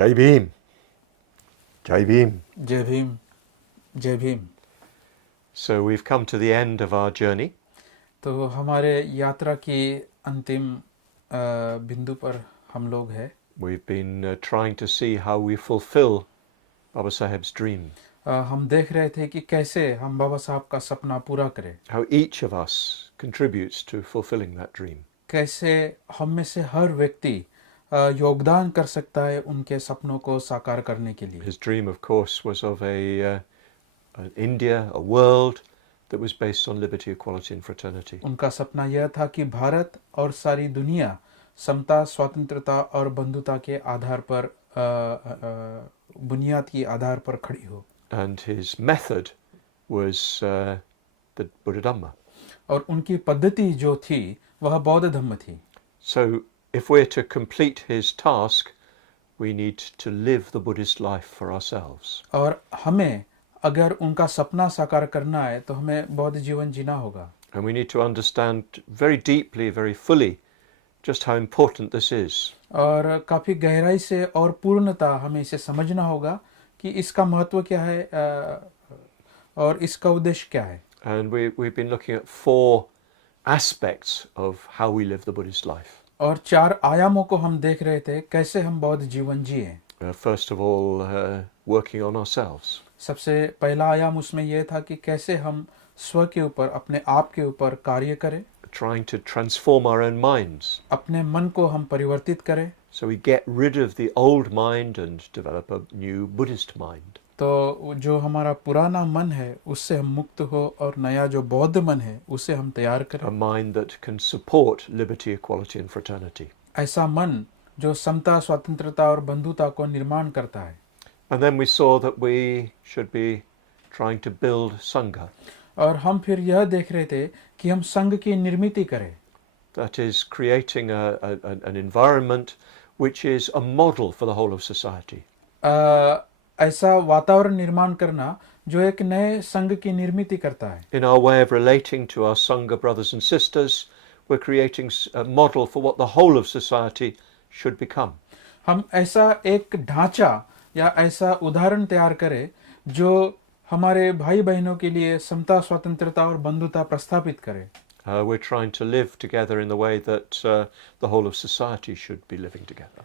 Jai Bhim. Jai Bhim. जय भीम जय Bhim. So we've come to the end of our journey. तो हमारे यात्रा की अंतिम बिंदु पर हम लोग हैं। We've been trying to see how we fulfill Baba Saheb's dream. हम देख रहे थे कि कैसे हम बाबा साहब का सपना पूरा करें, How each of us contributes to fulfilling that dream. कैसे हम में से हर व्यक्ति योगदान कर सकता है उनके सपनों को साकार करने के लिए। His dream, of course, was of an India, a world that was based on liberty, equality and fraternity. उनका सपना यह था कि भारत और सारी दुनिया समता, स्वतंत्रता और बंधुता के आधार पर बुनियाद के आधार पर खड़ी हो। And his method was the Buddha Dhamma. और उनकी पद्धति जो थी वह बौद्ध धम्म थी। So if we're to complete his task, we need to live the Buddhist life for ourselves. और हमें अगर उनका सपना साकार करना है तो हमें बौद्ध जीवन जीना होगा। And we need to understand very deeply, very fully, just how important this is. और काफ़ी गहराई से और पूर्णता हमें इसे समझना होगा कि इसका महत्व क्या है और इसका उद्देश्य क्या है। And we've been looking at 4 aspects of how we live the Buddhist life. और 4 आयामों को हम देख रहे थे कैसे हम बौद्ध जीवन जिए। First of all, working on ourselves. सबसे पहला आयाम उसमें यह था कि कैसे हम स्व के ऊपर, अपने आप के ऊपर कार्य करें, Trying to transform our own minds. अपने मन को हम परिवर्तित करें। So we get rid of the old mind and develop a new Buddhist mind. तो जो हमारा पुराना मन है उससे हम मुक्त हो और नया जो बौद्ध मन है उसे हम तैयार करें। A mind that can support liberty, equality and fraternity. ऐसा मन जो समता, स्वतंत्रता और बंधुता को निर्माण करता है। And then we saw that we should be trying to build Sangha. और हम फिर यह देख रहे थे कि हम संघ की निर्मिति करें। That is creating an environment which is a model for the whole of society. ऐसा वातावरण निर्माण करना जो एक नए संघ की निर्मिति करता है। In our way of relating to our Sangha brothers and sisters, we're creating a model for what the whole of society should become. हम ऐसा एक ढांचा या ऐसा उदाहरण तैयार करें जो हमारे भाई बहनों के लिए समता, स्वतंत्रता और बंधुता प्रस्थापित करे। We're trying to live together in the way that the whole of society should be living together.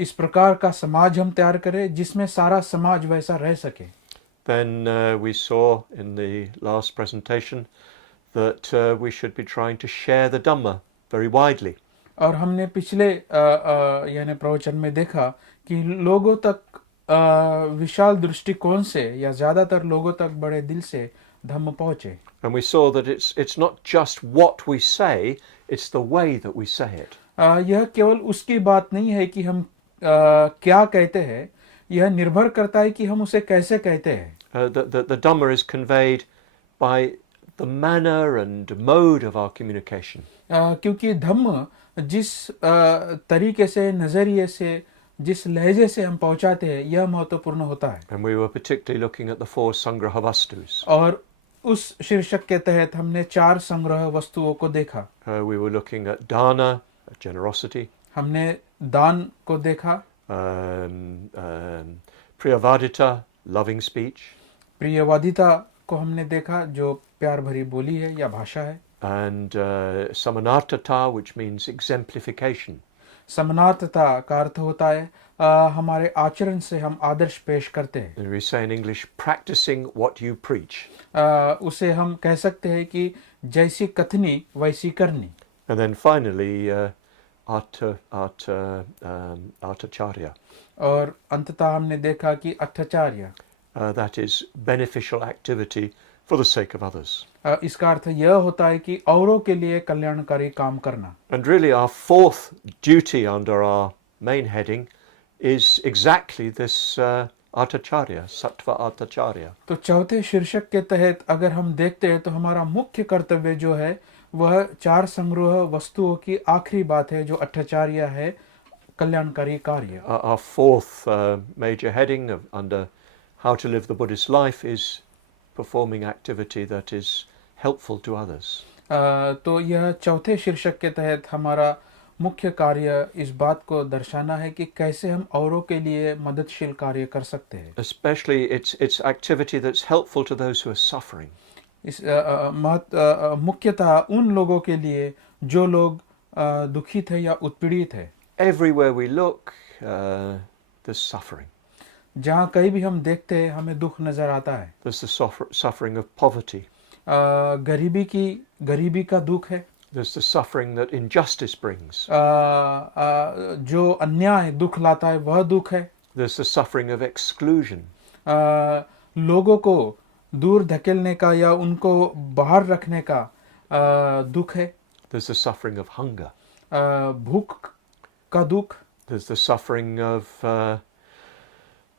इस प्रकार का समाज हम तैयार करें जिसमें सारा समाज वैसा रह सके। Then we saw in the last presentation that we should be trying to share the Dhamma very widely. और हमने पिछले यानी प्रवचन में देखा कि लोगों तक विशाल दृष्टिकोण से या ज़्यादातर लोगों तक बड़े दिल से धम्म पहुँचे। And we saw that it's not just what we say, it's the way that we say it. यह केवल उसकी बात नहीं है कि हम क्या कहते हैं, यह निर्भर करता है कि हम उसे कैसे कहते हैं। The Dhamma is conveyed by the manner and mode of our communication. क्योंकि धम्म जिस तरीके से, नज़रिए से, जिस लहजे से हम पहुंचाते हैं यह महत्वपूर्ण होता है। And we were particularly looking at the 4 Sangraha Vastus. और उस शीर्षक के तहत हमने 4 संग्रह वस्तुओं को देखा। We were looking at dana, generosity. हमने दान को देखा, priyavadita, loving speech. प्रियवादिता को हमने देखा जो प्यार भरी बोली है या भाषा है। And samanartata, which means exemplification. समानार्थता का अर्थ होता है हमारे आचरण से हम आदर्श पेश करते हैं। And we say in English, practicing what you preach. उसे हम कह सकते हैं कि जैसी कथनी वैसी करनी। And then finally, Artacharya. और अंततः हमने देखा कि अट्ठाचार्य, that is beneficial activity for the sake of others. इसका अर्थ यह होता है कि औरों के लिए कल्याणकारी काम करना। And really our 4th duty under our main heading is exactly this Artacharya, Sattva Artacharya. तो चौथे शीर्षक के तहत अगर हम देखते हैं तो हमारा मुख्य कर्तव्य जो है वह 4 संग्रह वस्तुओं की आखिरी बात है जो अट्ठाचार्य है, कल्याणकारी कार्य। Our 4th major heading under how to live the Buddhist life is performing activity that is helpful to others. तो यह चौथे शीर्षक के तहत हमारा मुख्य कार्य इस बात को दर्शाना है कि कैसे हम औरों के लिए मददशील कार्य कर सकते हैं। Especially it's activity that's helpful to those who are suffering. मुख्यतः उन लोगों के लिए जो लोग दुखित है या उत्पीड़ित है। Everywhere we look, there's suffering. जहाँ कहीं भी हम देखते हैं हमें दुख नजर आता है। There's the suffering of poverty. गरीबी का दुख है। There's the suffering that injustice brings. जो अन्याय दुख लाता है वह दुख है। There's the suffering of exclusion. लोगों को दूर धकेलने का या उनको बाहर रखने का दुख है। There's the suffering of hunger. भूख का दुख। There's the suffering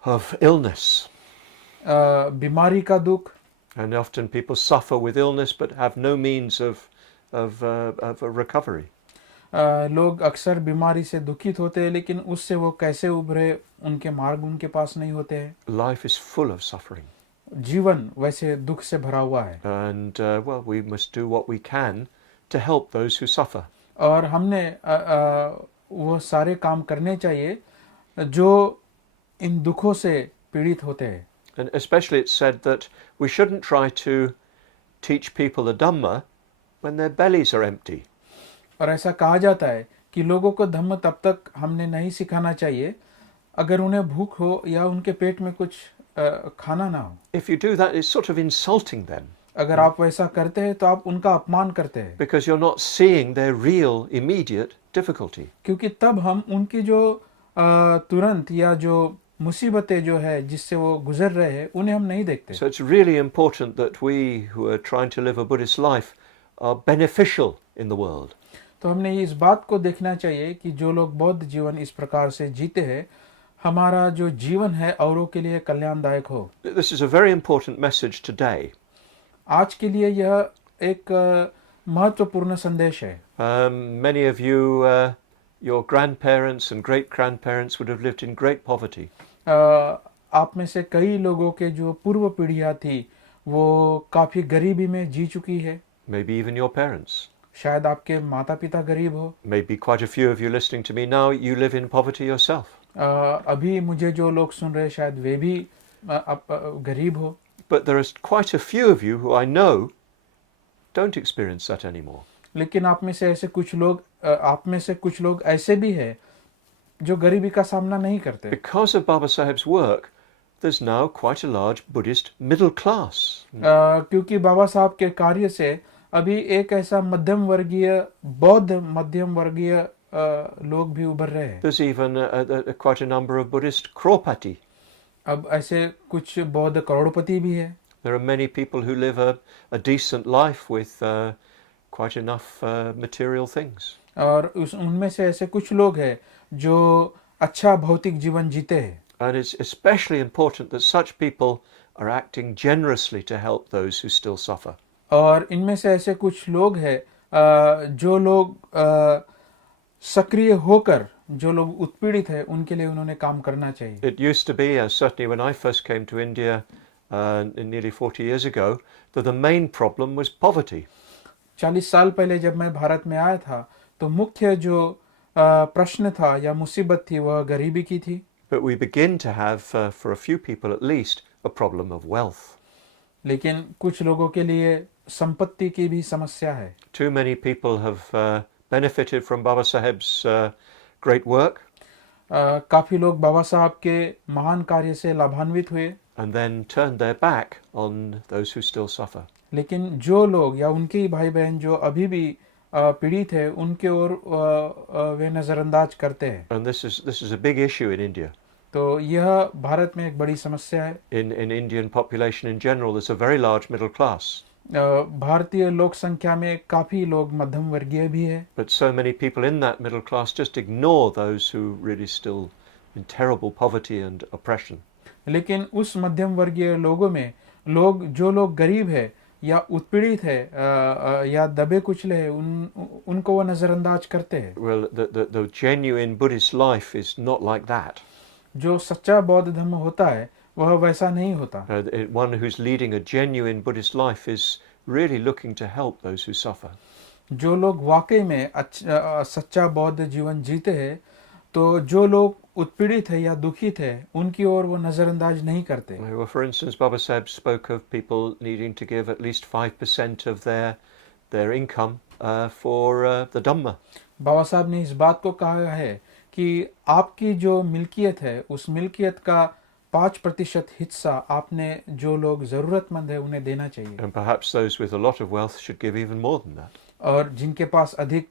of illness. बीमारी का दुख। And often people suffer with illness but have no means of a recovery. लोग अक्सर बीमारी से दुखित होते हैं लेकिन उससे वो कैसे उभरे उनके मार्ग उनके पास नहीं होते हैं। Life is full of suffering. जीवन वैसे दुख से भरा हुआ है। And well, we must do what we can to help those who suffer. और हमने वो सारे काम करने चाहिए जो इन दुखों से पीड़ित होते हैं। And especially it's said that we shouldn't try to teach people the Dhamma when their bellies are empty. और ऐसा कहा जाता है कि लोगों को धम्म तब तक हमने नहीं सिखाना चाहिए अगर उन्हें भूख हो या उनके पेट में कुछ खाना ना हो। If you do that, it's sort of insulting them. अगर आप वैसा करते हैं तो आप उनका अपमान करते हैं। Because you're not seeing their real immediate difficulty. क्योंकि तब हम उनकी जो तुरंत या जो मुसीबतें जो है जिससे वो गुजर रहे हैं उन्हें हम नहीं देखते। So it's really important that we who are trying to live a Buddhist life are beneficial in the world. तो हमने इस बात को देखना चाहिए कि जो लोग बौद्ध जीवन इस प्रकार से जीते हैं हमारा जो जीवन है औरों के लिए कल्याणदायक हो। This is a very important message today. आज के लिए यह एक महत्वपूर्ण संदेश है। Many of you, your grandparents and great-grandparents would have lived in great poverty. आप में से कई लोगों के जो पूर्व पीढ़ियां थी वो काफी गरीबी में जी चुकी है। Maybe even your parents. शायद आपके माता पिता गरीब हो। Maybe quite a few of you listening to me now, you live in poverty yourself. अभी मुझे जो लोग सुन रहे शायद वे भी गरीब हो। But there are quite a few of you who I know don't experience that anymore. लेकिन आप में से कुछ लोग ऐसे भी हैं जो गरीबी का सामना नहीं करते। Because of Baba Saheb's work, there's now quite a large Buddhist middle class. क्योंकि बाबा साहब के कार्य से अभी एक ऐसा बौद्ध मध्यम वर्गीय लोग भी उभर रहे हैं। There's even quite a number of Buddhist kropati. अब ऐसे कुछ बौद्ध करोड़पति भी है। There are many people who live a decent life with quite enough material things. और उनमें से ऐसे कुछ लोग हैं जो अच्छा भौतिक जीवन जीते हैं। And it's especially important that such people are acting generously to help those who still suffer. और इनमें से ऐसे कुछ लोग हैं जो लोग सक्रिय होकर जो लोग उत्पीड़ित हैं उनके लिए उन्होंने काम करना चाहिए। It used to be, certainly when I first came to India nearly 40 years ago, that the main problem was poverty. 40 साल पहले जब मैं भारत में आया था तो मुख्य जो प्रश्न था या मुसीबत थी वह गरीबी की थी। But we begin to have, for a few people at least, a problem of wealth. लेकिन कुछ लोगों के लिए संपत्ति की भी समस्या है। Too many people have benefited from Baba Saheb's great work. काफी लोग बाबा साहब के महान कार्य से लाभान्वित हुए। And then turned their back on those who still suffer. लेकिन जो लोग या उनके ही भाई बहन जो अभी भी पीड़ित है उनके ओर वे नजरअंदाज करते हैं। And this is a big issue in India. तो यह भारत में एक बड़ी समस्या है। In Indian population in general, there's a very large middle class. भारतीय लोक संख्या में काफी लोग मध्यम वर्गीय भी है। But so many people in that middle class just ignore those who really still in terrible poverty and oppression. लेकिन उस मध्यम वर्गीय लोगों में जो लोग गरीब है या उत्पीड़ित है या दबे कुचले है उनको वो नजरअंदाज करते हैं। Well, the genuine Buddhist life is not like that. जो सच्चा बौद्ध धर्म होता है वह वैसा नहीं होता। One who's leading a genuine Buddhist life is really looking to help those who suffer. जो लोग वाकई में सच्चा बौद्ध जीवन जीते हैं, तो जो लोग उत्पीड़ित है या दुखित है, उनकी ओर वो नज़रअंदाज नहीं करते। Well, for instance, Baba Sahib spoke of people needing to give at least 5% of their income for the Dhamma. बाबा साहब ने इस बात को कहा है कि आपकी जो मिल्कियत है, उस मिल्कियत का 5% हिस्सा आपने जो लोग ज़रूरतमंद है उन्हें देना चाहिए। And perhaps those with a lot of wealth should give even more than that. और जिनके पास अधिक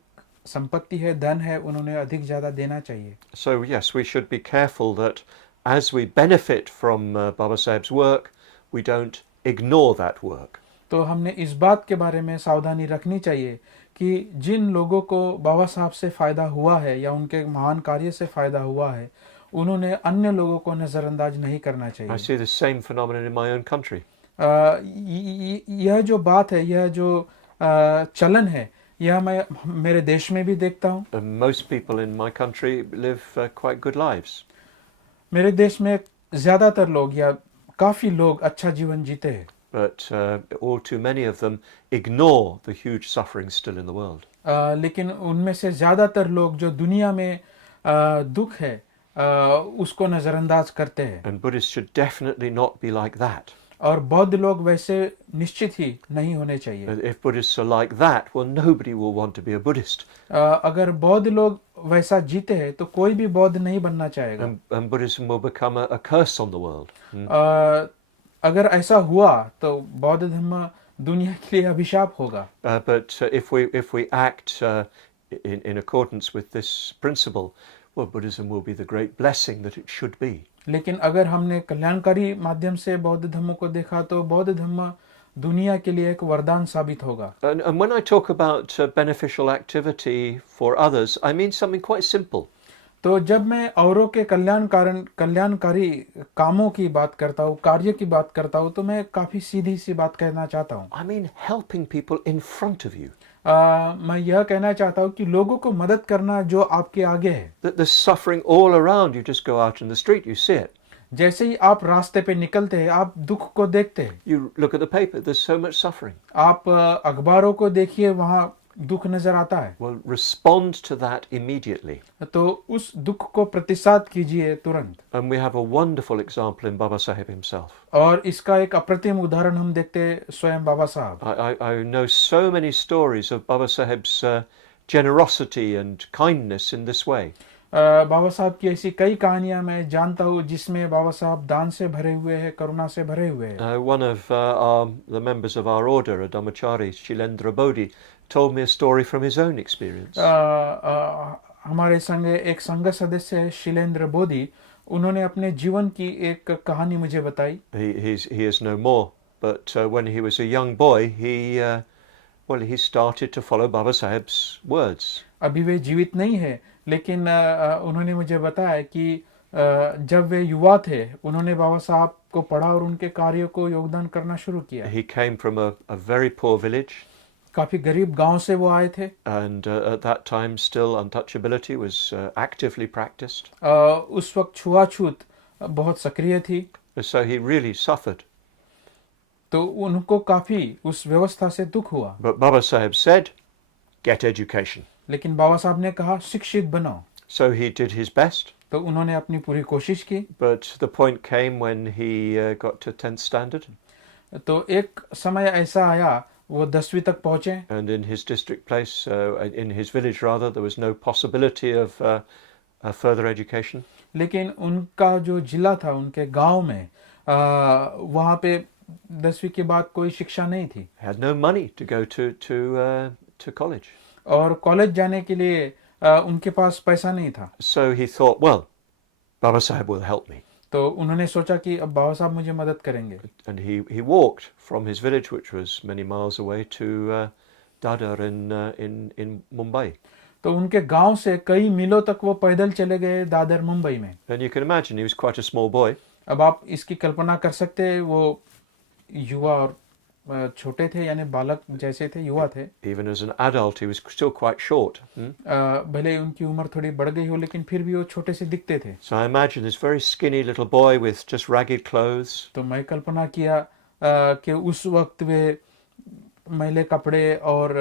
संपत्ति है, धन है, उन्होंने अधिक ज़्यादा देना चाहिए। So yes, we should be careful that as we benefit from Baba Sahib's work, we don't ignore that work. तो हमने इस बात के बारे में सावधानी रखनी चाहिए कि जिन लोगों को बाबा साहब से फ़ायदा हुआ है या उनके महान कार्य से फ़ायदा हुआ है, उन्होंने अन्य लोगों को नज़रअंदाज नहीं करना I चाहिए। see the same phenomenon in my own country. यह जो बात है, यह जो चलन है, यह मैं मेरे देश में भी देखता हूँ। And most people in my country live quite good lives. मेरे देश में ज़्यादातर लोग या काफ़ी लोग अच्छा जीवन जीते हैं, But all too many of them ignore the huge suffering still in the world. लेकिन उनमें से ज़्यादातर लोग जो दुनिया में दुख है, उसको नज़रअंदाज करते हैं। And Buddhists should definitely not be like that. और बौद्ध लोग वैसे निश्चित ही नहीं होने चाहिए। If Buddhists are like that, well, nobody will want to be a Buddhist. अगर बौद्ध लोग वैसा जीते हैं तो कोई भी बौद्ध नहीं बनना चाहेगा। And Buddhism will become a curse on the world. अगर ऐसा हुआ तो बौद्ध धर्म दुनिया के लिए अभिशाप होगा। But if we act in accordance with this principle, well, Buddhism will be the great blessing that it should be. लेकिन अगर हमने कल्याणकारी माध्यम से बौद्ध धर्म को देखा तो बौद्ध धर्म दुनिया के लिए एक वरदान साबित होगा। And when I talk about beneficial activity for others, I mean something quite simple. तो जब मैं औरों के कल्याणकारी कामों की बात करता हूँ, कार्य की बात करता हूँ, तो मैं काफी सीधी सी बात कहना चाहता हूँ। I mean helping people in front of you. मैं यह कहना चाहता हूँ कि लोगों को मदद करना जो आपके आगे है। That there's suffering all around. You just go out in the street, you see it. जैसे ही आप रास्ते पे निकलते हैं, आप दुख को देखते हैं। You look at the paper, there's so much suffering. आप अखबारों को देखिए, वहाँ दुख नजर आता है। Well, respond to that immediately. तो उस दुख को प्रतिसाद कीजिए तुरंत। And we have a wonderful example in Baba Sahib himself. और इसका एक अप्रतिम उदाहरण हम देखते हैं स्वयं बाबा साहब। I know so many stories of Baba Sahib's generosity and kindness in this way. बाबा साहब की ऐसी कई कहानियां मैं जानता हूँ जिसमें बाबा साहब दान से भरे हुए हैं, करुणा से भरे हुए हैं। One of the members of our order, a Dhammachari, Shilendra Bodhi, told me a story from his own experience. हमारे संग एक संघ सदस्य है शिलेंद्र बोधि, उन्होंने अपने जीवन की एक कहानी मुझे बताई। He is no more, but when he was a young boy, he started to follow Baba Sahib's words. अभी वे जीवित नहीं है, लेकिन उन्होंने मुझे बताया कि जब वे युवा थे, उन्होंने बाबा साहब को पढ़ा और उनके कार्यों को योगदान करना शुरू किया। He came from a very poor village. काफी गरीब गांव से वो आए थे। And at that time still untouchability was actively practiced. उस वक्त छुआछूत बहुत सक्रिय थी। So he really suffered. तो उनको काफी उस व्यवस्था से दुख हुआ। But Baba Sahib said, get education. लेकिन बाबा साहब ने कहा शिक्षित बनो। So he did his best. तो उन्होंने अपनी पूरी कोशिश की। But the point came when he got to 10th standard. तो एक समय ऐसा आया, वो 10वीं तक पहुंचे। And in his district place, in his village rather, there was no possibility of further education. लेकिन उनका जो जिला था, उनके गांव में, वहाँ पे 10वीं के बाद कोई शिक्षा नहीं थी। He had no money to go to college. और कॉलेज जाने के लिए उनके पास पैसा नहीं था। So he thought, well, Baba Sahib will help me. तो उन्होंने सोचा कि अब बाबा साहब मुझे मदद करेंगे। And he walked from his village, which was many miles away, to Dadar in Mumbai. तो उनके गांव से कई मीलों तक वो पैदल चले गए दादर मुंबई में। And you can imagine he was quite a small boy. अब आप इसकी कल्पना कर सकते हैं, वो युवा और छोटे थे, यानी बालक जैसे थे, युवा थे। Even as an adult, he was still quite short. भले उनकी उम्र थोड़ी बढ़ गई हो, लेकिन फिर भी वो छोटे से दिखते थे। So I imagine this very skinny little boy with just ragged clothes. तो मैं कल्पना किया कि उस वक्त वे मैले कपड़े और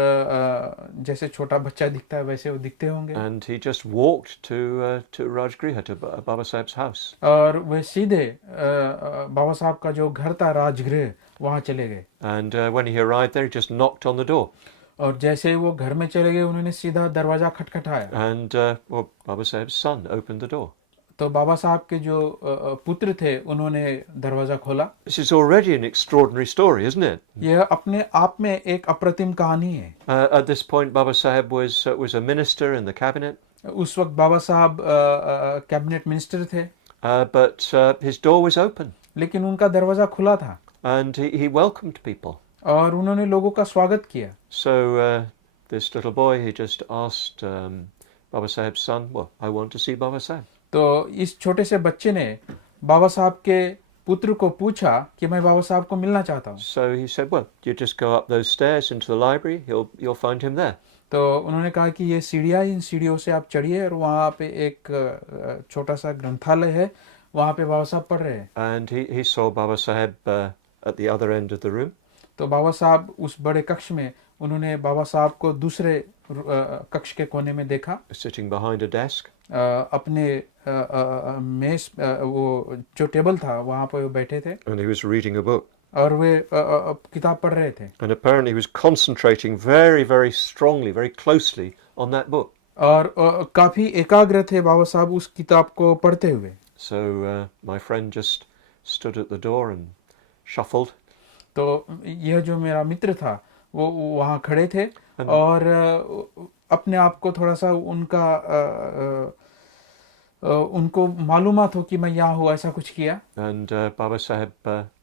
जैसे छोटा बच्चा दिखता है वैसे वो दिखते होंगे। And he just walked to Rajgriha, to Baba Saheb's house. और वे सीधे बाबा साहब का जो घर था राजगृह वहाँ चले गए। And when he arrived there, he just knocked on the door. और जैसे ही वो घर में चले गए उन्होंने सीधा दरवाजा खटखटाया। And well, Baba Saheb's son opened the door. तो बाबा साहब के जो पुत्र थे उन्होंने दरवाजा खोला। This is already an extraordinary story, isn't it? यह अपने आप में एक अप्रतिम कहानी है। At this point, Baba Saheb was a minister in the cabinet. उस वक्त बाबा साहब कैबिनेट मिनिस्टर थे। But his door was open. लेकिन उनका दरवाजा खुला था। And he welcomed people. और उन्होंने लोगों का स्वागत किया। So this little boy, he just asked Baba Saheb's son, well, I want to see Baba Saheb. तो इस छोटे से बच्चे ने बाबा साहब के पुत्र को पूछा कि मैं बाबा साहब को मिलना चाहता हूँ। So he said, well, you just go up those stairs into the library, you'll find him there. तो उन्होंने कहा कि ये सीढ़ियाँ, इन सीढ़ियों से आप चढ़िए और वहाँ पे एक छोटा सा ग्रंथालय है, वहाँ पे बाबा साहब पढ़ रहे हैं। And he saw Baba Saheb at the other end of the room. तो बाबा साहब उस बड़े कक्ष में, उन्होंने बाबा साहब को दूसरे कक्ष के कोने में देखा, Sitting behind a desk. अपने मेज, वो जो टेबल था वहाँ पर वो बैठे थे। And he was reading a book. और वे किताब पढ़ रहे थे। And apparently he was concentrating very, very strongly, very closely on that book. और काफी एकाग्र थे बाबा साहब उस किताब को पढ़ते हुए। So my friend just stood at the door and shuffled. तो यह जो मेरा मित्र था वो वहाँ खड़े थे और अपने आप को थोड़ा सा उनको मालूमात हो कि मैं यहाँ हूँ, ऐसा कुछ किया। And Baba Saheb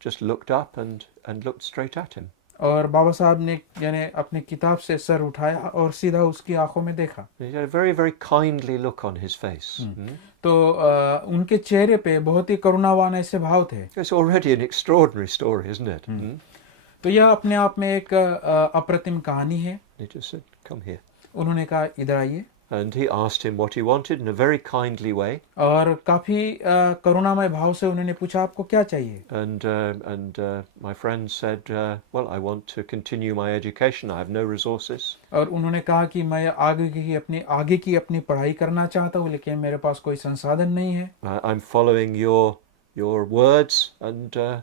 just looked up and looked straight at him. और बाबा साहब ने यानी अपने किताब से सर उठाया और सीधा उसकी आंखों में देखा। He had a very, very kindly look on his face. तो उनके चेहरे पे बहुत ही करुणावान ऐसे भाव थे। It's already an extraordinary story, isn't it? तो यह अपने आप में एक अप्रतिम कहानी है। He just said, come here. उन्होंने कहा इधर आइए। And he asked him what he wanted in a very kindly way. और काफी करुणामय भाव से उन्होंने पूछा आपको क्या चाहिए। And my friend said, well, I want to continue my education. I have no resources. और उन्होंने कहा कि मैं आगे की अपनी पढ़ाई करना चाहता हूँ लेकिन मेरे पास कोई संसाधन नहीं है। I'm following your words and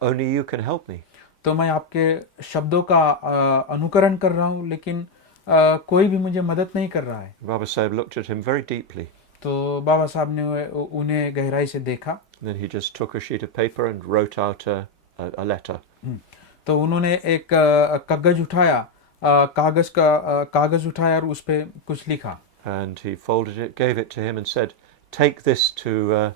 only you can help me. तो मैं आपके शब्दों का अनुकरण कर रहा हूँ लेकिन कोई भी मुझे मदद नहीं कर रहा है। Baba Saheb looked at him very deeply. तो बाबा साहब ने उन्हें गहराई से देखा। Then he just took a sheet of paper and wrote out a letter. तो उन्होंने एक कागज उठाया, कागज उठाया और उस पे कुछ लिखा। And he folded it, gave it to him and said, take this to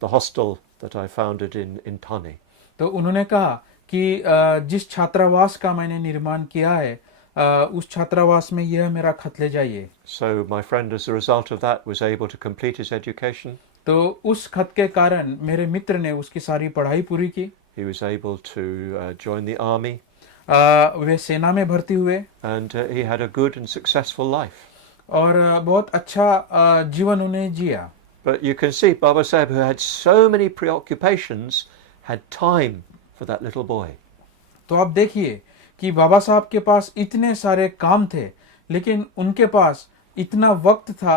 the hostel that I founded in Thane. तो उन्होंने कहा कि जिस छात्रावास का मैंने निर्माण किया है उस छात्रावास में यह मेरा खत ले जाइए। So my friend, as a result of that, was able to complete his education. तो उस खत के कारण मेरे मित्र ने उसकी सारी पढ़ाई पूरी की। He was able to join the army. वे सेना में भर्ती हुए। And he had a good and successful life. और बहुत अच्छा जीवन उन्हें जिया। But you can see Baba Saheb, who had so many preoccupations, had time for that little boy. तो आप देखिए कि बाबा साहब के पास इतने सारे काम थे लेकिन उनके पास इतना वक्त था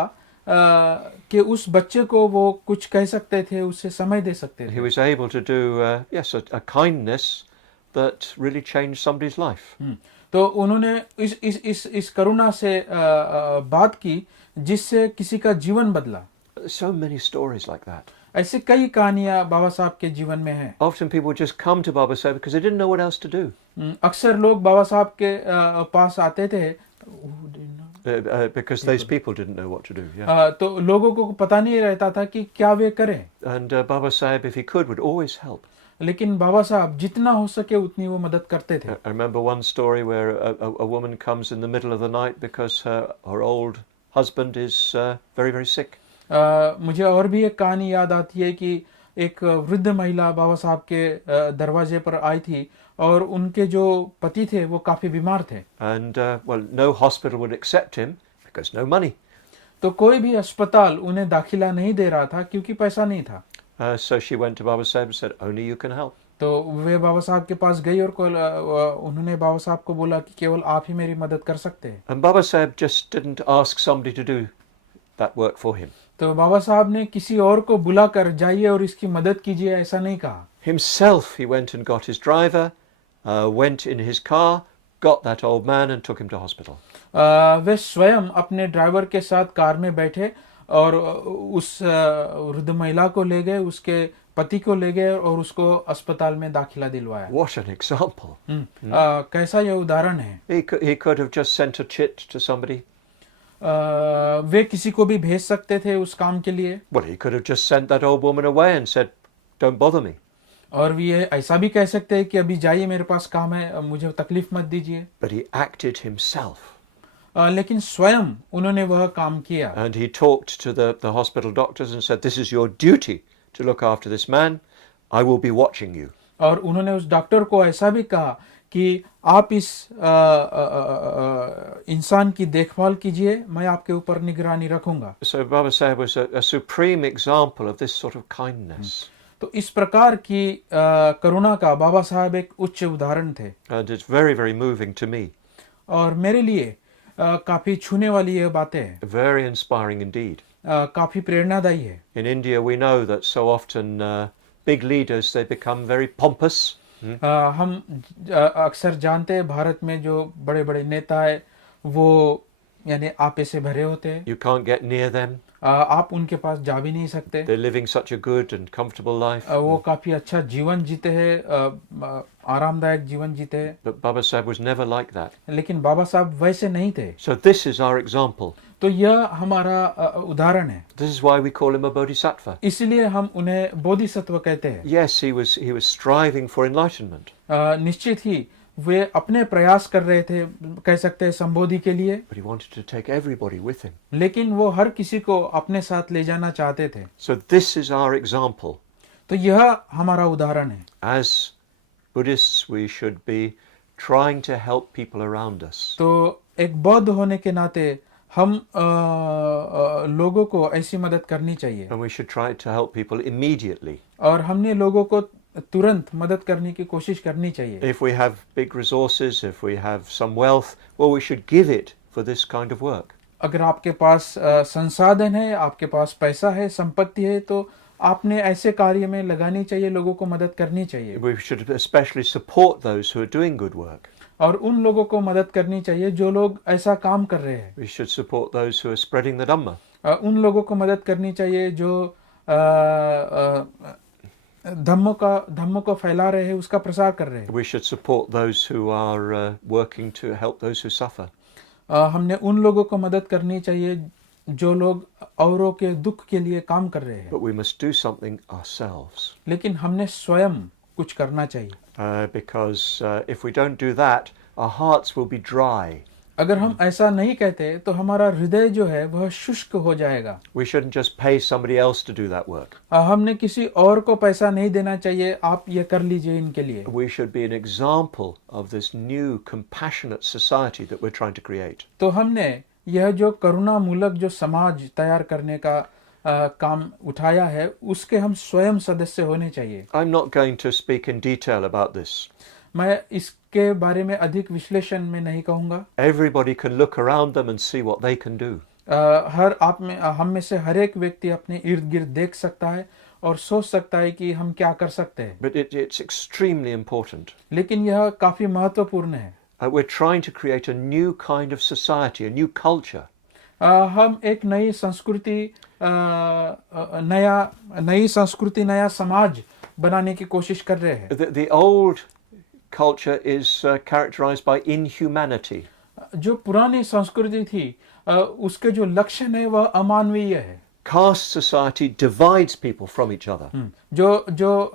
कि उस बच्चे को वो कुछ कह सकते थे, उससे समय दे सकते थे। He was able to do yes, a kindness that really changed somebody's life. तो उन्होंने इस करुणा से बात की जिससे किसी का जीवन बदला। So many stories like that. ऐसे कई कहानियां बाबा साहब के जीवन में हैं। Often people would just come to Baba Saheb because they didn't know what else to do. अक्सर लोग बाबा साहब के पास आते थे Because those people didn't know what to do. Yeah. तो लोगों को पता नहीं रहता था कि क्या वे करें। And Baba Saheb, if he could, would always help. लेकिन बाबा साहब जितना हो सके उतनी वो मदद करते थे। I remember one story where a woman comes in the middle of the night because her old husband is very, very sick. मुझे और भी एक कहानी याद आती है कि एक वृद्ध महिला बाबा साहब के दरवाजे पर आई थी और उनके जो पति थे वो काफी बीमार थे। And well, no hospital would accept him because no money. तो कोई भी अस्पताल उन्हें दाखिला नहीं दे रहा था क्योंकि पैसा नहीं था। So she went to Baba Saheb and said, only you can help. तो वे बाबा साहब के पास गई और उन्होंने बाबा साहब को बोला कि केवल आप ही मेरी मदद कर सकते हैं। And Baba Sahib just didn't ask somebody to do that work for him. तो बाबा साहब ने किसी और को बुलाकर जाइए और इसकी मदद कीजिए ऐसा नहीं कहा। Himself, he went and got his driver, went in his car, got that old man and took him to hospital. वे स्वयं अपने ड्राइवर के साथ कार में बैठे और उस वृद्ध महिला को ले गए, उसके पति को ले गए और उसको अस्पताल में दाखिला दिलवाया। What an example. कैसा यह उदाहरण है। He could have just sent a chit to somebody. वे किसी को भी भेज सकते थे उस काम के लिए। Well, he could have just sent that old woman away and said, don't bother me. और वे ऐसा भी कह सकते हैं कि अभी जाइए, मेरे पास काम है, मुझे तकलीफ मत दीजिए। But he acted himself. लेकिन स्वयं उन्होंने वह काम किया। And he talked to the hospital doctors and said, this is your duty to look after this man. I will be watching you. और उन्होंने उस डॉक्टर को ऐसा भी कहा कि आप इस इंसान की देखभाल कीजिए, मैं आपके ऊपर निगरानी रखूंगा। So Baba Sahib was a supreme example of this sort of kindness. तो इस प्रकार की करुणा का बाबा साहब एक उच्च उदाहरण थे। And it's very, very moving to me. और मेरे लिए काफी छूने वाली ये बातें हैं। Very inspiring indeed. काफी प्रेरणादायी है। In India, we know that so often big leaders, they become very pompous. हम अक्सर जानते हैं भारत में जो बड़े बड़े नेता है वो यानी आपे से भरे होते हैं। You can't get near them. आप उनके पास जा भी नहीं सकते। They're living such a good and comfortable life. वो काफी अच्छा जीवन जीते हैं, आरामदायक जीवन जीते हैं। But Baba Sahib was never like that. लेकिन बाबा साहब वैसे नहीं थे। So this is our example. तो यह हमारा उदाहरण है। This is why we call him a bodhisattva. इसलिए हम उन्हें बोधिसत्व कहते हैं। Yes, he was striving for enlightenment. निश्चित ही वे अपने प्रयास कर रहे थे, कह सकते हैं संबोधि के लिए। But he wanted to take everybody with him. लेकिन वो हर किसी को अपने साथ ले जाना चाहते थे। So this is our example. तो यह हमारा उदाहरण है। As Buddhists, we should be trying to help people around us. तो एक बौद्ध होने के नाते हम लोगों को ऐसी मदद करनी चाहिए। And we should try to help people immediately. और हमने लोगों को तुरंत मदद करने की कोशिश करनी चाहिए। If we have big resources, if we have some wealth, well, we should give it for this kind of work. अगर आपके पास संसाधन है, आपके पास पैसा है, संपत्ति है, तो आपने ऐसे कार्य में लगानी चाहिए, लोगों को मदद करनी चाहिए। We should especially support those who are doing good work. और उन लोगों को मदद करनी चाहिए जो लोग ऐसा काम कर रहे हैं। We should support those who are spreading the Dhamma. उन लोगों को मदद करनी चाहिए जो धम्म को फैला रहे हैं, उसका प्रसार कर रहे हैं। We should support those who are working to help those who suffer. हमने उन लोगों को मदद करनी चाहिए जो लोग औरों के दुख के लिए काम कर रहे हैं। But we must do something ourselves. लेकिन हमने स्वयं कुछ करना चाहिए। Because if we don't do that, our hearts will be dry. अगर हम ऐसा नहीं कहते तो हमारा हृदय जो है वह शुष्क हो जाएगा। We shouldn't just pay somebody else to do that work. हमने किसी और को पैसा नहीं देना चाहिए, आप ये कर लीजिए इनके लिए। We should be an example of this new compassionate society that we're trying to create. तो हमने यह जो करुणामूलक जो समाज तैयार करने का काम उठाया है, उसके हम स्वयं सदस्य होने चाहिए। I'm not going to speak in detail about this. मैं इसके बारे में अधिक विश्लेषण में नहीं कहूँगा। Everybody can look around them and see what they can do. हम में से हर एक व्यक्ति अपने इर्द गिर्द देख सकता है और सोच सकता है कि हम क्या कर सकते हैं। But it's extremely important. लेकिन यह काफी महत्वपूर्ण है। We're trying to create a new kind of society, a new culture. हम एक नई संस्कृति, नया समाज बनाने की कोशिश कर रहे हैं। The old culture is characterized by inhumanity. जो पुरानी संस्कृति थी, उसके जो लक्षण है वह अमानवीय है। Caste society divides people from each other. जो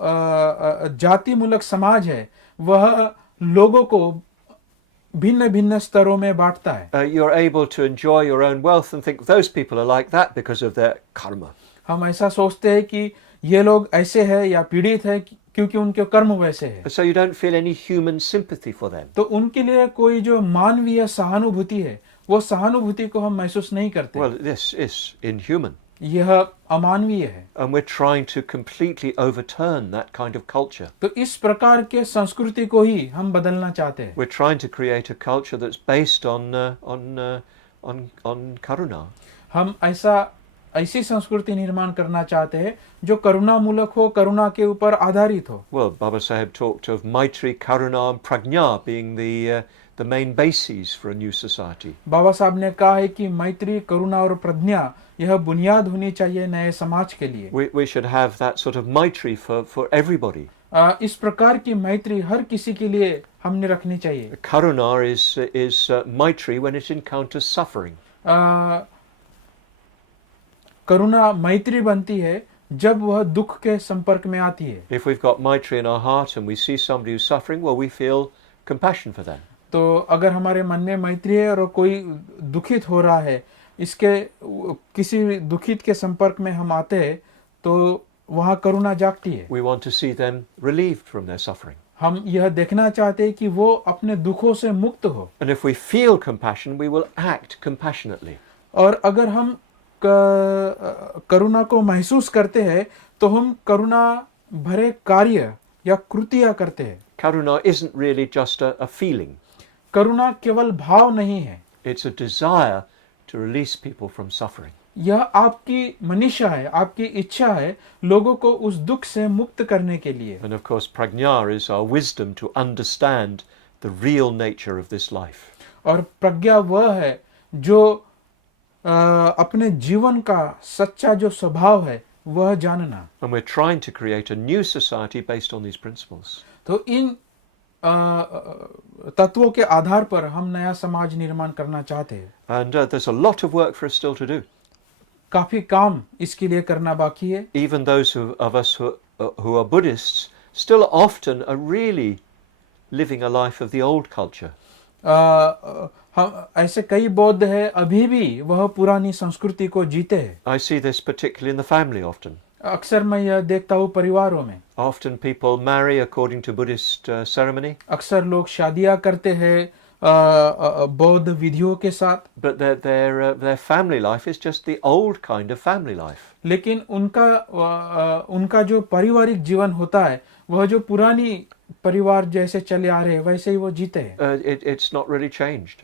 जाति मूलक समाज है वह लोगों को भिन्न भिन्न स्तरों में बांटता है। You're able to enjoy your own wealth and think those people are like that because of their karma. हम ऐसा सोचते हैं कि ये लोग ऐसे हैं या पीड़ित है क्योंकि उनके कर्म वैसे हैं। So you don't feel any human sympathy for them. तो उनके लिए कोई जो मानवीय सहानुभूति है, वो सहानुभूति को हम महसूस नहीं करते। Well, this is inhuman. यह अमानवीय है। And we're trying to completely overturn that kind of culture. तो इस प्रकार के संस्कृति को ही हम बदलना चाहते हैं। We're trying to create a culture that's based on karuna. हम ऐसी संस्कृति निर्माण करना चाहते हैं जो करुणामूलक हो, करुणा के ऊपर आधारित हो। Well, Baba Saheb talked of Maitri, Karuna and Prajna being the main bases for a new society. बाबा साहब ने कहा है कि मैत्री, करुणा और प्रज्ञा यह बुनियाद होनी चाहिए नए समाज के लिए। We should have that sort of Maitri for everybody. इस प्रकार की मैत्री हर किसी के लिए हमने रखनी चाहिए। Karuna is Maitri when it encounters suffering. करुणा मैत्री बनती है जब वह दुख के संपर्क में आती है। If we've got Maitri in our heart and we see somebody who's suffering, well, we feel compassion for them. तो अगर हमारे मन में मैत्री है और कोई दुखित हो रहा है, इसके किसी दुखित के संपर्क में हम आते हैं तो वहाँ करुणा जागती है। We want to see them relieved from their suffering. हम यह देखना चाहते हैं कि वो अपने दुखों से मुक्त हो। And if we feel compassion, we will act compassionately. और अगर हम करुणा को महसूस करते हैं तो हम करुणा भरे कार्य या कृतियां करते हैं। Karuna isn't really just a feeling. करुणा केवल भाव नहीं है, It's a desire to release people from suffering. यह आपकी मनीषा है, आपकी इच्छा है लोगों को उस दुख से मुक्त करने के लिए। And of course, prajna is our wisdom to understand the real nature of this life. और प्रज्ञा वह है जो अपने जीवन का सच्चा जो स्वभाव है वह जानना। And we're trying to create a new society based on these principles. तो इन तत्वों के आधार पर हम नया समाज निर्माण करना चाहते हैं। And there's a lot of work for us still to do. काफी काम इसके लिए करना बाकी है। Even those of us who are Buddhists still often are really living a life of the old culture. हम ऐसे कई बौद्ध हैं अभी भी वह पुरानी संस्कृति को जीते हैं। I see this particularly in the family often. अक्सर मैं यह देखता हूँ परिवारों में। Often people marry according to Buddhist ceremony. अक्सर लोग शादियां करते हैं बौद्ध विधियों के साथ। But their family life is just the old kind of family life. लेकिन उनका जो पारिवारिक जीवन होता है वह जो पुरानी परिवार जैसे चले आ रहे हैं वैसे ही वो जीते हैं। It's not really changed.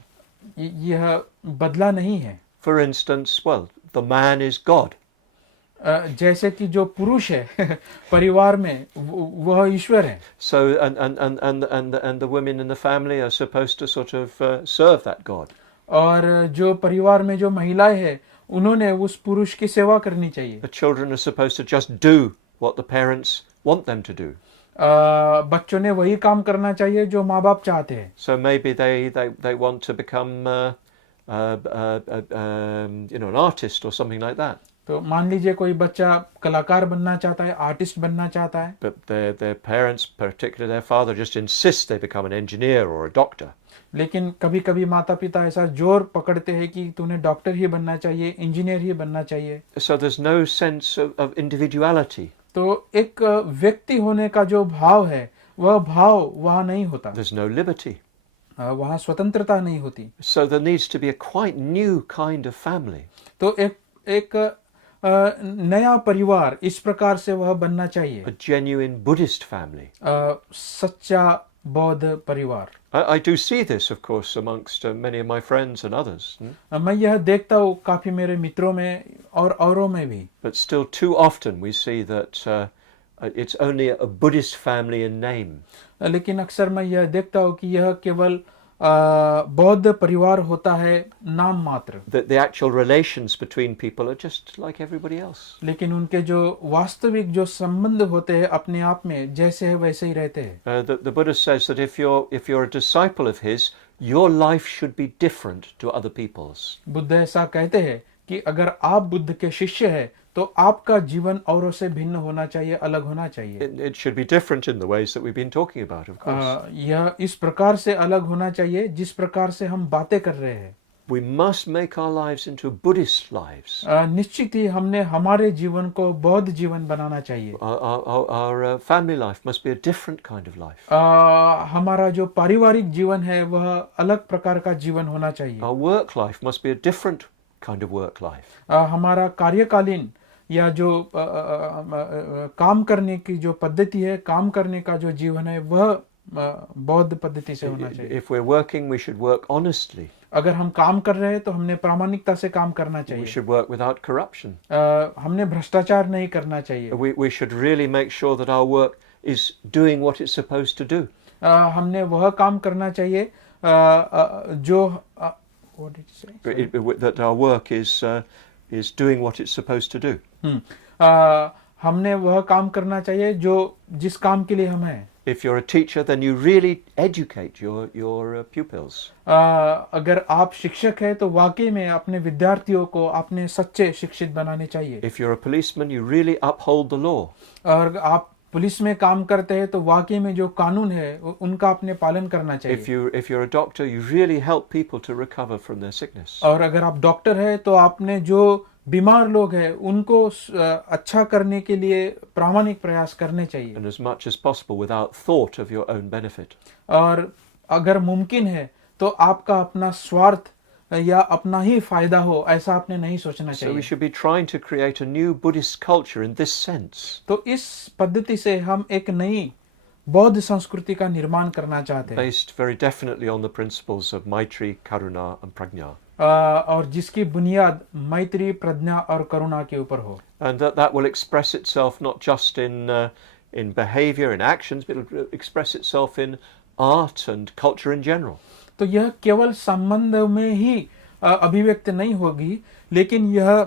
यह बदला नहीं है। For instance, well, the man is God. जैसे कि जो पुरुष है परिवार में वह ईश्वर है। So and the women in the family are supposed to sort of serve that God. और जो परिवार में जो महिलाएं हैं उन्होंने उस पुरुष की सेवा करनी चाहिए। The children are supposed to just do what the parents want them to do. बच्चों ने वही काम करना चाहिए जो माँ बाप चाहते हैं। So maybe they want to become an artist or something like that. तो मान लीजिए कोई बच्चा कलाकार बनना चाहता है, आर्टिस्ट बनना चाहता है। But their parents, particularly their father, just insist they become an engineer or a doctor. लेकिन कभी कभी माता पिता ऐसा जोर पकड़ते हैं कि तूने डॉक्टर ही बनना चाहिए, इंजीनियर ही बनना चाहिए। So there's no sense of individuality. तो एक व्यक्ति होने का जो भाव है वह भाव वहाँ नहीं होता। There's no liberty. वहाँ स्वतंत्रता नहीं होती। So there needs to be a quite new kind of family. तो एक नया परिवार इस प्रकार से वह बनना चाहिए। A genuine Buddhist family. सच्चा बौद्ध परिवार। I do see this, of course, amongst many of my friends and others. मैं यह देखता हूँ काफी मेरे मित्रों में और औरों में भी। But still, too often we see that it's only a Buddhist family in name. लेकिन अक्सर मैं यह देखता हूँ कि यह केवल बौद्ध परिवार होता है नाम मात्र। The actual relations between people are just like everybody else. लेकिन उनके जो वास्तविक जो संबंध होते हैं अपने आप में जैसे है वैसे ही रहते हैं। The Buddha says that if you're a disciple of his, your life should be different to other people's. Buddha ऐसा कहते हैं कि अगर आप बुद्ध के शिष्य हैं तो आपका जीवन औरों से भिन्न होना चाहिए, अलग होना चाहिए। It should be different in the ways that we've been talking about, of course. यह इस प्रकार से अलग होना चाहिए जिस प्रकार से हम बातें कर रहे हैं। We must make our lives into Buddhist lives. निश्चित ही हमने हमारे जीवन को बौद्ध जीवन बनाना चाहिए। Our family life must be a different kind of life. हमारा जो पारिवारिक जीवन है वह अलग प्रकार का जीवन होना चाहिए। Our work life must be a different kind of work life. हमारा कार्यकालीन या जो काम करने की जो पद्धति है, काम करने का जो जीवन है, वह बौद्ध पद्धति से होना चाहिए. If we're working, we should work honestly. अगर हम काम कर रहे हैं तो हमने प्रामाणिकता से काम करना We चाहिए. should work without corruption. हमने भ्रष्टाचार नहीं करना चाहिए. We should really make sure that our work is doing what it's supposed to do. हमने वह काम करना चाहिए जो what did you say? That our work is doing what it's supposed to do. हमने वह काम करना चाहिए जो जिस काम के लिए हम हैं. If you're a teacher, then you really educate your pupils. अगर आप शिक्षक हैं तो वाकई में अपने विद्यार्थियों को अपने सच्चे शिक्षित बनाने चाहिए. If you're a policeman, you really uphold the law. और आप पुलिस में काम करते हैं तो वाकई में जो कानून है उनका अपने पालन करना चाहिए. If you're a doctor, you really help people to recover from their sickness. और अगर आप डॉक्टर हैं तो आपने जो बीमार लोग हैं उनको अच्छा करने के लिए प्रामाणिक प्रयास करने चाहिए. And as much as possible without thought of your own benefit. और अगर मुमकिन है तो आपका अपना स्वार्थ या अपना ही फायदा हो ऐसा आपने नहीं सोचना So we चाहिए. should be trying to create a new Buddhist culture in this sense. तो इस पद्धति से हम एक नई बौद्ध संस्कृति का निर्माण करना चाहते हैं. Based very definitely on the principles of Maitri, Karuna and Prajna. और जिसकी बुनियाद मैत्री, प्रज्ञा और करुणा के ऊपर हो. And that will express itself not just in behavior, in actions, but it will express itself in art and culture in general. तो यह केवल संबंध में ही अभिव्यक्त नहीं होगी, लेकिन यह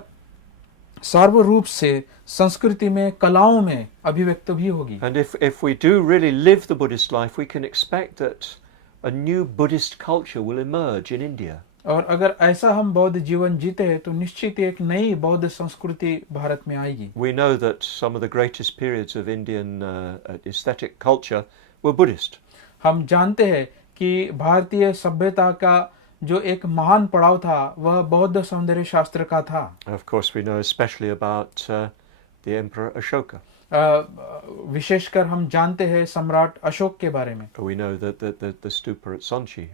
सर्वरूप से संस्कृति में, कलाओं में अभिव्यक्त भी होगी. And if we do really live the Buddhist life, we can expect that a new Buddhist culture will emerge in India. और अगर ऐसा हम बौद्ध जीवन जीते हैं तो निश्चित एक नई बौद्ध संस्कृति भारत में आएगी. We know that some of the greatest periods of Indian aesthetic culture were Buddhist. हम जानते हैं कि भारतीय सभ्यता का जो एक महान पड़ाव था वह बौद्ध सौंदर्य शास्त्र का था. Of course, we know especially about the Emperor Ashoka. विशेषकर हम जानते हैं सम्राट अशोक के बारे में. We know that the stupa at Sanchi.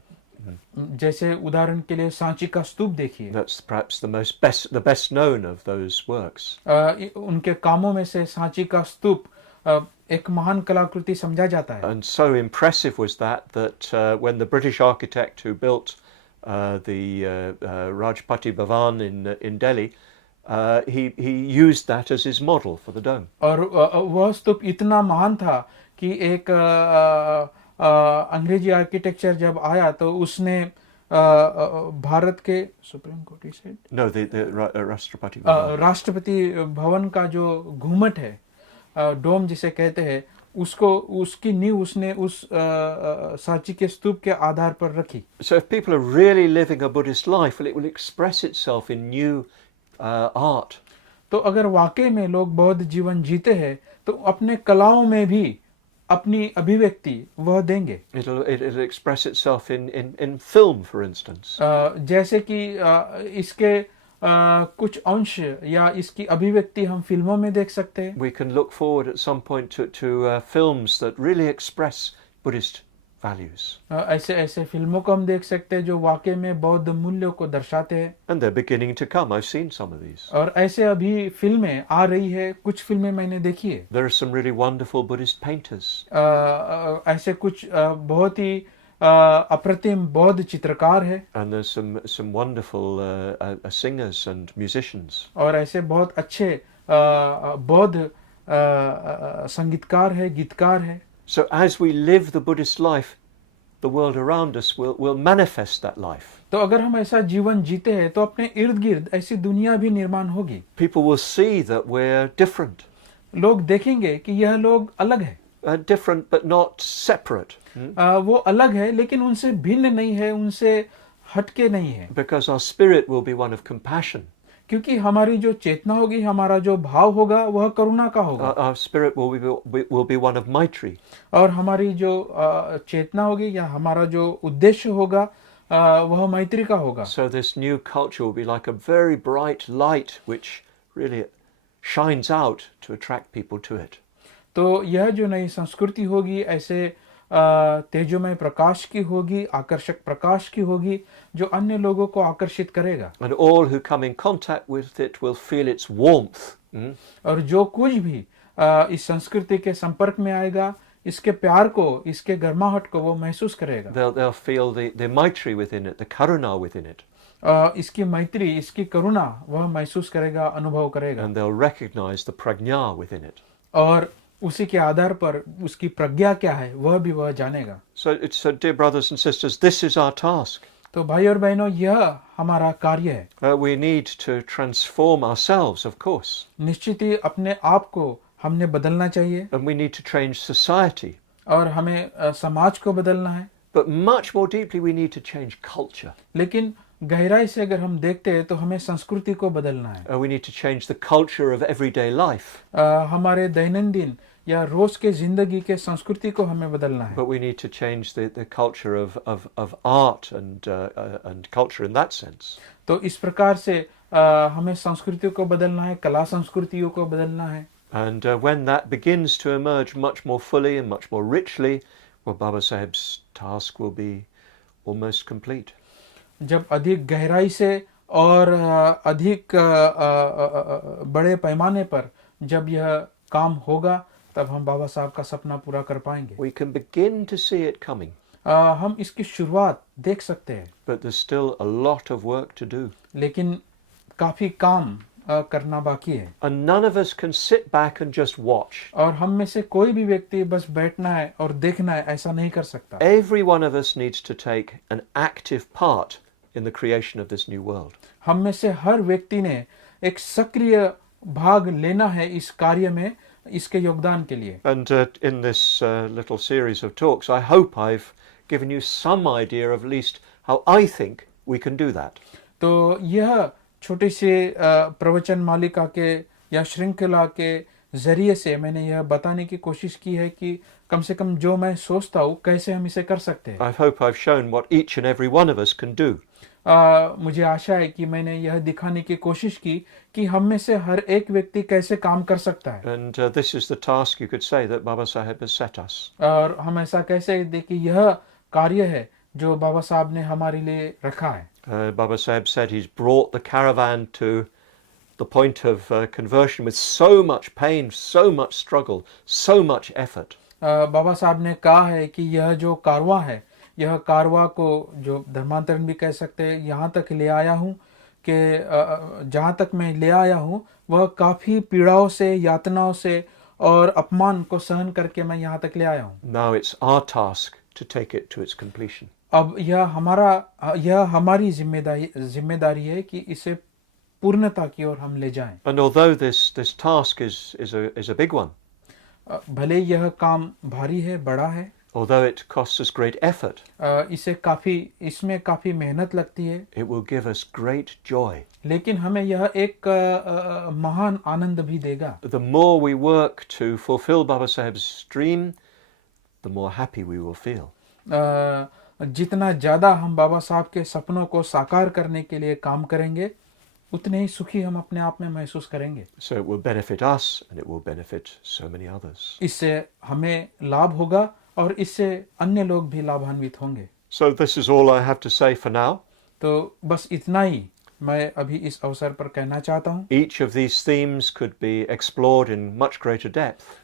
जैसे उदाहरण के लिए सांची का स्तूप देखिए. That's perhaps the best known of those works. उनके कामों में से सांची का स्तूप एक महान कलाकृति समझा जाता है. And so impressive was that when the British architect who built the Rajpati Bhavan in Delhi, he used that as his model for the dome. और वह स्तूप इतना महान था कि एक अंग्रेजी आर्किटेक्चर जब आया तो उसने भारत के supreme court he said No, the Rashtrapati Bhavan. Rashtrapati Bhavan का जो घूमट है, डोम जिसे कहते हैं, उसकी नींव उसने उस सांची के स्तूप के आधार पर रखी. So if people are really living a Buddhist life, well, it will express itself in new art. तो अगर वाकई में लोग बौद्ध जीवन जीते हैं तो अपने कलाओं में भी अपनी अभिव्यक्ति वह देंगे. It'll express itself in film, for instance. जैसे कि इसके कुछ अंश या इसकी अभिव्यक्ति हम फिल्मों में देख सकते हैं. We can look forward at some point to films that really express Buddhist values. ऐसे फिल्मों को हम देख सकते हैं जो वाकई में बौद्ध मूल्यों को दर्शाते हैं. And they're beginning to come. I've seen some of these. और ऐसे अभी फिल्में आ रही है, कुछ फिल्में मैंने देखी है. There are some really wonderful Buddhist painters. ऐसे कुछ बहुत ही अप्रतिम बौद्ध चित्रकार है. And there's some wonderful singers and musicians. और ऐसे बहुत अच्छे बौद्ध संगीतकार है, गीतकार है. So as we live the Buddhist life, the world around us will manifest that life. तो अगर हम ऐसा जीवन जीते हैं तो अपने इर्द गिर्द ऐसी दुनिया भी निर्माण होगी. People will see that we're different. लोग देखेंगे कि यह लोग अलग है. Different but not separate. वो अलग है लेकिन उनसे भिन्न नहीं है, उनसे हटके नहीं है. Because our spirit will be one of compassion. क्योंकि हमारी जो चेतना होगी, हमारा जो भाव होगा वह करुणा का होगा. Our spirit will be one of Maitri. और हमारी जो चेतना होगी या हमारा जो उद्देश्य होगा वह मैत्री का होगा. So this new culture will be like a very bright light which really shines out to attract people to it. तो यह जो नई संस्कृति होगी ऐसे तेजोमय प्रकाश की होगी, आकर्षक प्रकाश की होगी, जो अन्य लोगों को आकर्षित करेगा। And all who come in contact with it will feel its warmth. और जो कुछ भी इस संस्कृति के संपर्क में आएगा, इसके प्यार को, इसके गर्माहट को वो महसूस करेगा। They'll feel the maitri within it, the karuna within it. इसकी मैत्री, इसकी करुणा वह महसूस करेगा, अनुभव करेगा। And they'll recognize the prajna within it. और उसी के आधार पर उसकी प्रज्ञा क्या है वह भी वह जानेगा। So dear brothers and sisters, this is our task. तो भाई और बहनों, यह हमारा कार्य है। We need to transform ourselves, of course. निश्चित ही अपने आप को हमने बदलना चाहिए। And we need to change society. और हमें समाज को बदलना है। But much more deeply we need to change culture. लेकिन गहराई से अगर हम देखते हैं तो हमें संस्कृति को बदलना है। We need to change the culture of everyday life. हमारे दैनंदिन या रोज के जिंदगी के संस्कृति को हमें बदलना है। But we need to change the culture of art and culture in that sense. तो इस प्रकार से हमें संस्कृति को बदलना है, कला संस्कृतियों को बदलना है। And when that begins to emerge much more fully and much more richly, well, Baba Saheb's task will be almost complete. जब अधिक गहराई से और अधिक बड़े पैमाने पर जब यह काम होगा, तब हम बाबा साहब का सपना पूरा कर पाएंगे। We can begin to see it coming. हम इसकी शुरुआत देख सकते हैं। But there's still a lot of work to do. लेकिन काफी काम करना बाकी है। And none of us can sit back and just watch. और हम में से कोई भी व्यक्ति बस बैठना है और देखना है, ऐसा नहीं कर सकता। Every one of us needs to take an active part in the creation of this new world. हम में से हर व्यक्ति ने एक सक्रिय भाग लेना है इस कार्य में, इसके योगदान के लिए। And in this little series of talks, I hope I've given you some idea of at least how I think we can do that. तो यह छोटी सी प्रवचन मालिका के या श्रृंखला के जरिए से मैंने यह बताने की कोशिश की है कि कम से कम जो मैं सोचता हूँ कैसे हम इसे कर सकते हैं। I hope I've shown what each and every one of us can do. मुझे आशा है कि मैंने यह दिखाने की कोशिश की कि हम में से हर एक व्यक्ति कैसे काम कर सकता है। And this is the task, you could say, that Baba Saheb has set us. और हम ऐसा कैसे देखिए, यह कार्य है जो बाबा साहब ने हमारे लिए रखा है। Baba Saheb said he's brought the caravan to the point of conversion with so much pain, so much struggle, so much effort. बाबा साहब ने कहा है कि यह जो कारवां है, यह कारवां को जो धर्मांतरण भी कह सकते हैं, यहाँ तक ले आया हूँ कि जहाँ तक मैं ले आया हूँ वह काफ़ी पीड़ाओं से, यातनाओं से और अपमान को सहन करके मैं यहाँ तक ले आया हूँ। Now it's our task to take it to its completion. अब यह हमारी जिम्मेदारी है कि इसे पूर्णता की ओर हम ले जाएं। And although this task is a big one, भले यह काम भारी है, बड़ा है, although it costs us great effort, इसमें काफी मेहनत लगती है, it will give us great joy. लेकिन हमें यह एक महान आनंद भी देगा। The more we work to fulfill Baba Saheb's dream, the more happy we will feel. जितना ज्यादा हम बाबा साहब के सपनों को साकार करने के लिए काम करेंगे, उतने ही सुखी हम अपने आप में महसूस करेंगे। So it will benefit us and it will benefit so many others. इससे हमें लाभ होगा और इससे अन्य लोग भी लाभान्वित होंगे। So this is all I have to say for now. तो बस इतना ही मैं अभी इस अवसर पर कहना चाहता हूँ। Each of these themes could be explored in much greater depth.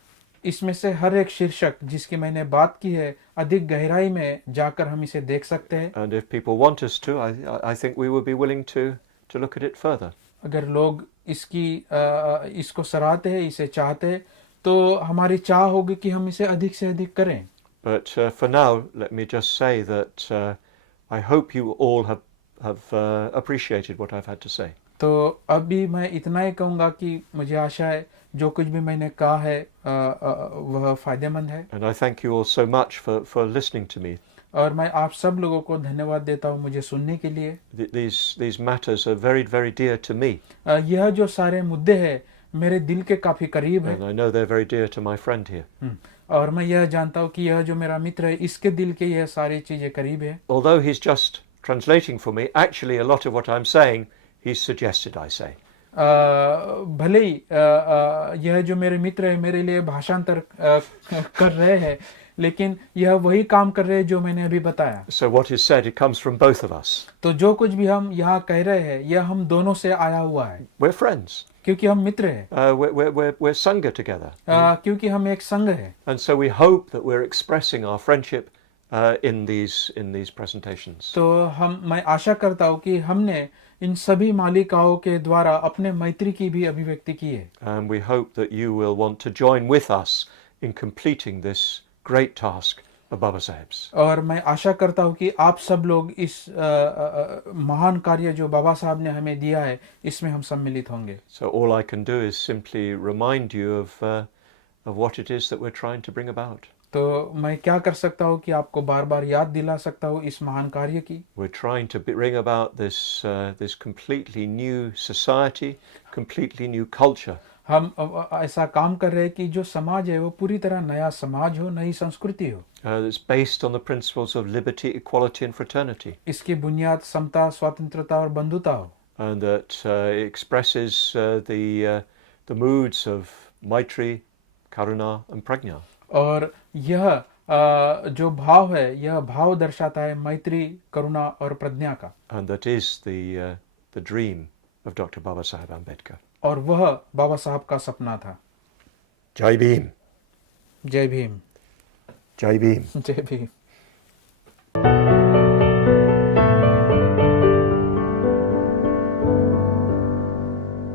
इसमें से हर एक शीर्षक जिसकी मैंने बात की है, अधिक गहराई में जाकर हम इसे देख सकते हैं। And if people want us to, I think we would be willing to look at it further. अगर लोग इसको सराहते हैं, इसे चाहते हैं, तो हमारी चाह होगी कि हम इसे अधिक से अधिक करें। But for now, let me just say that I hope you all have appreciated what I've had to say. तो अभी मैं इतना ही कहूँगा कि मुझे आशा है जो कुछ भी मैंने कहा है वह फायदेमंद है। And I thank you all so much for listening to me. और मैं आप सब लोगों को धन्यवाद देता हूँ मुझे सुनने के लिए। These matters are very, very dear to me. यह जो सारे मुद्दे हैं मेरे दिल के काफी करीब है। And I know they're very dear to my friend here. और मैं यह जानता हूँ कि यह जो मेरा मित्र है, इसके दिल के यह सारी चीजें करीब है। Although he's just translating for me, actually a lot of what I'm saying, he's suggested I say. भले ही यह जो मेरे मित्र है मेरे लिए भाषांतर कर रहे हैं, लेकिन यह वही काम कर रहे हैं जो मैंने अभी बताया। So what is said, it comes from both of us. तो जो कुछ भी हम यहाँ कह रहे हैं यह हम दोनों से आया हुआ है, We're friends. क्योंकि हम मित्र हैं, We're Sangha together. क्योंकि हम एक संघ है। And so we hope that we're expressing our friendship in these presentations. तो मैं आशा करता हूँ कि हमने इन सभी मालिकाओं के द्वारा अपने मैत्री की भी अभिव्यक्ति की है। And we hope that you will want to join with us in completing this great task of Baba Saheb's. और मैं आशा करता हूँ कि आप सब लोग इस महान कार्य जो बाबा साहब ने हमें दिया है इसमें हम सम्मिलित होंगे। So all I can do is simply remind you of what it is that we're trying to bring about. तो मैं क्या कर सकता हूँ कि आपको बार बार याद दिला सकता हूँ इस महान कार्य की। We're trying to bring about this completely new society, completely new culture. हम ऐसा काम कर रहे हैं कि जो समाज है वो पूरी तरह नया समाज हो, नई संस्कृति हो। That's based on the principles of liberty, equality and fraternity. इसकी बुनियाद समता, स्वतंत्रता और बंधुता हो। And that expresses the moods of Maitri, Karuna and Prajna. और यह जो भाव है यह भाव दर्शाता है मैत्री, करुणा और प्रज्ञा का। And that is the dream of Dr. Baba Saheb Ambedkar. और वह बाबा साहब का सपना था। Jai Bhim. जय भीम। Jai Bhim. जय भीम।